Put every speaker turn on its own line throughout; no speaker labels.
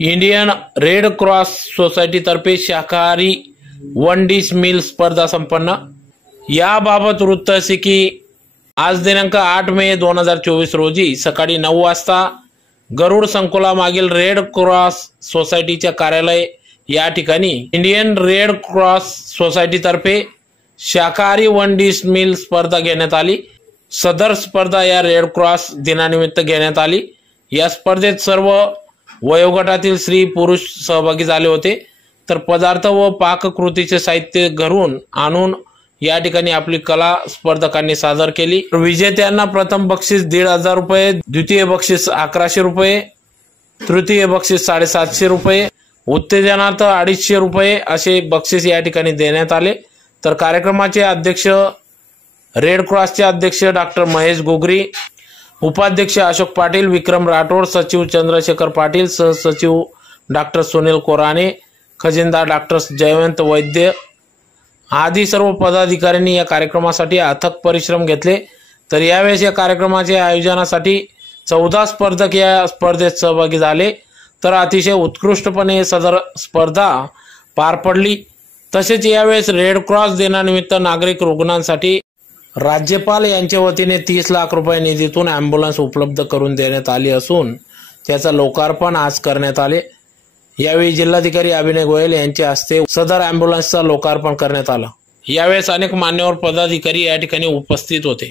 Indian red cross सोसायटीतर्फे शाकाहारी one dish mill स्पर्धा संपन्न. याबाबत वृत्त असे की आज दिनांक आठ मे दोन हजार चोवीस रोजी सकाळी नऊ वाजता गरुड संकुलामागील रेड क्रॉस सोसायटीच्या कार्यालय या ठिकाणी इंडियन रेड क्रॉस सोसायटीतर्फे शाकाहारी वन डिश मिल स्पर्धा घेण्यात आली. सदर स्पर्धा या रेड क्रॉस दिनानिमित्त घेण्यात आली. या स्पर्धेत सर्व वयोगटातील स्त्री पुरुष सहभागी झाले होते. तर पदार्थ व पाककृतीचे साहित्य घरून आणून या ठिकाणी आपली कला स्पर्धकांनी सादर केली. विजेत्यांना प्रथम बक्षीस दीड हजार रुपये द्वितीय बक्षीस अकराशे रुपये तृतीय बक्षीस साडेसातशे रुपये उत्तेजनार्थ अडीचशे रुपये असे बक्षीस या ठिकाणी देण्यात आले. तर कार्यक्रमाचे अध्यक्ष रेड क्रॉसचे अध्यक्ष डॉक्टर महेश गोगरी उपाध्यक्ष अशोक पाटील विक्रम राठोड सचिव चंद्रशेखर पाटील सहसचिव डॉक्टर सुनील कोराणे खजिनदार डॉक्टर जयवंत वैद्य आदी सर्व पदाधिकाऱ्यांनी या कार्यक्रमासाठी अथक परिश्रम घेतले. तर यावेळेस या कार्यक्रमाच्या आयोजनासाठी चौदा स्पर्धक या स्पर्धेत सहभागी झाले. तर अतिशय उत्कृष्टपणे सदर स्पर्धा पार पडली. तसेच यावेळेस रेड क्रॉस दिनानिमित्त नागरिक रुग्णांसाठी राज्यपाल यांच्या वतीने तीस लाख रुपये निधीतून अँब्युलन्स उपलब्ध करून देण्यात आली असून त्याचं लोकार्पण आज करण्यात आले. यावेळी जिल्हाधिकारी अभिनय गोयल यांच्या हस्ते सदर अँब्युलन्सचा लोकार्पण करण्यात आला. यावेळेस अनेक मान्यवर पदाधिकारी या ठिकाणी उपस्थित होते.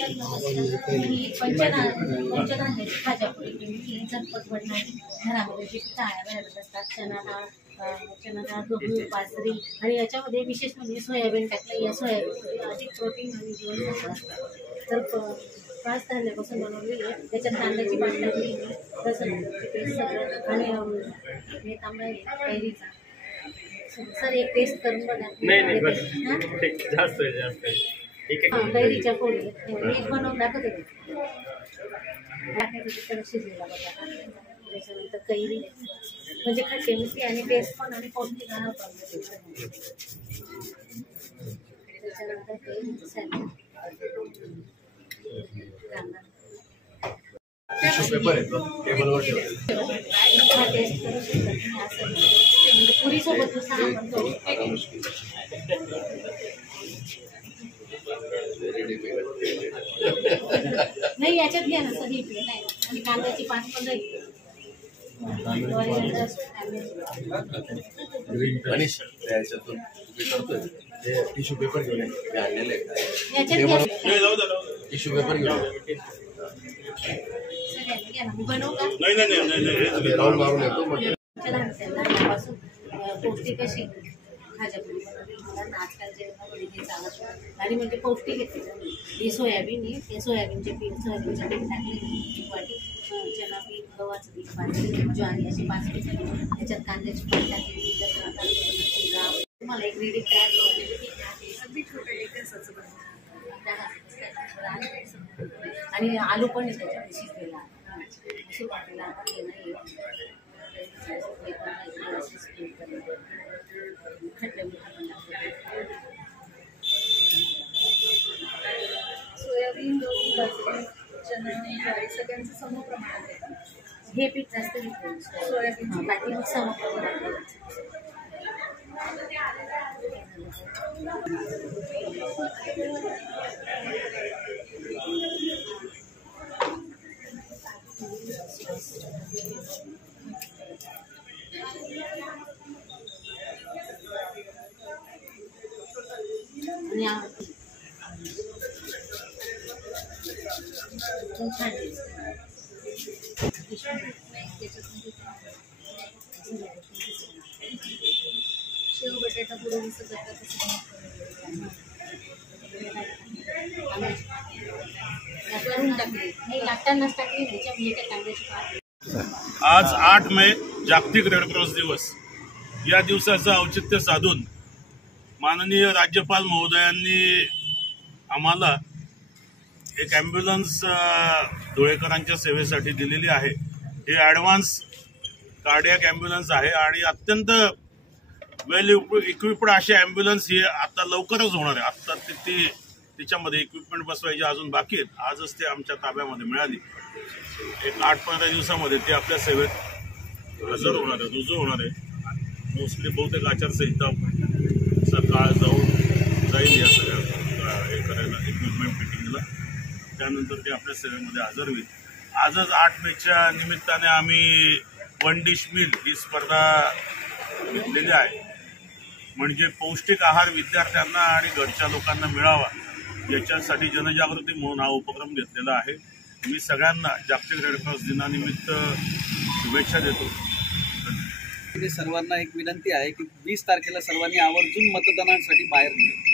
हे
पंचधान्याची झटपट बनणारी घरामध्ये जे असतात. चणा डाळ चणा डाळ गहू बाजरी आणि याच्यामध्ये विशेष म्हणजे सोयाबीन टाकलं या सोयाबीनमध्ये अधिक प्रोटीन आणि जीवनसत्व असतात तर पाच धान्यापासून बनवलेली आहे. त्याच्यात कांद्याची टाकली लसणाची पेस्ट आणि हे तांबडा आहे कैरीचा. सर एक टेस्ट करून बघा.
नाही जास्त जास्त
कैरीच्या फोडी एक बनवून दाखवते तिकडे शिजलेला बटाटा. त्याच्यानंतर कैरी. म्हणजे खट्टे मिठी आणि टेस्ट पण आणि पौष्टिक आहार पण भेटेल. त्याच्यानंतर कैरीचं सॅलड.
पेपर बघ टेबलवर
करू शकता तुम्ही असं म्हणजे पुरीसोबत नुसता आपण करू नाही याच्यात घ्या ना सर इकडे नाही आणि कांद्याची पाच
मनीष करतोय. ते टिश्यू पेपर घेऊन ये. आणलेले टिश्यू पेपर घेऊन
बनवू का?
राऊंड मारून येतो.
पौष्टिक अशी भाज्या पोळी बनवली मुलांना आजकालच्या जेवणामध्ये हे चालत नाही. आणि म्हणजे पौष्टिक त्याच्यामध्ये. ही सोयाबीन आहे. ते सोयाबीनचे पीठ सोयाबीनचे पीठ टाकले. वाटी चना पीठ गव्हाचं पीठ बाजरी ज्वारी असे पाच पीठ त्याच्यात कांद्याची पात टाकली. लसण डाळ. तुम्हाला एक रेडी तयार करून
छोटे एक.
आणि आलू पण आहे त्याच्यामध्ये शिजलेला सुरुवातीला आपण हे नाही खट्टे मीठ आपण टाकतो.
सोयाबीन गहू बाजरी चणा ज्वारी सगळ्यांचं सम प्रमाणात आहे का?
हे पीठ जास्त घेतलं
सोयाबीन.
बाकी मग प्रमाणात लाटतानाच
आज आठ मे जागतिक रेडक्रॉस दिवस. या दिवसाचं औचित्य साधून माननीय राज्यपाल महोदयांनी आम्हाला एक ॲम्ब्युलन्स धुळेकरांच्या सेवेसाठी दिलेली आहे. ही ॲडव्हान्स कार्डियाक ॲम्ब्युलन्स आहे आणि अत्यंत वेल इक्विप्ड अशी ॲम्ब्युलन्स ही आता लवकरच होणार आहे. आत्ता ती ती तिच्यामध्ये इक्विपमेंट बसवायची अजून बाकी आहेत. आजच ते आमच्या ताब्यामध्ये मिळाली. एक आठ पंधरा दिवसामध्ये ते आपल्या सेवेत हजर होणार आहे रुजू होणार आहे. मोस्टली बहुतेक आचारसंहिता सकाळ जाऊन जाईल या सगळ्या हे करायला इक्विपमेंट फिटिंगला त्यानंतर ते आपल्या सेवेमध्ये हजर होईल. आजच आठ मेच्या निमित्ताने आम्ही वन डिश मिल ही स्पर्धा घेतलेली आहे. म्हणजे पौष्टिक आहार विद्यार्थ्यांना आणि घरच्या लोकांना मिळावा याच्यासाठी जनजागृती म्हणून हा उपक्रम घेतलेला आहे. मी सगळ्यांना जागतिक रेडक्रॉस दिनानिमित्त शुभेच्छा देतो.
सर्वांना एक विनंती आहे की वीस तारखेला सर्वांनी आवर्जून मतदानासाठी बाहेर निघा.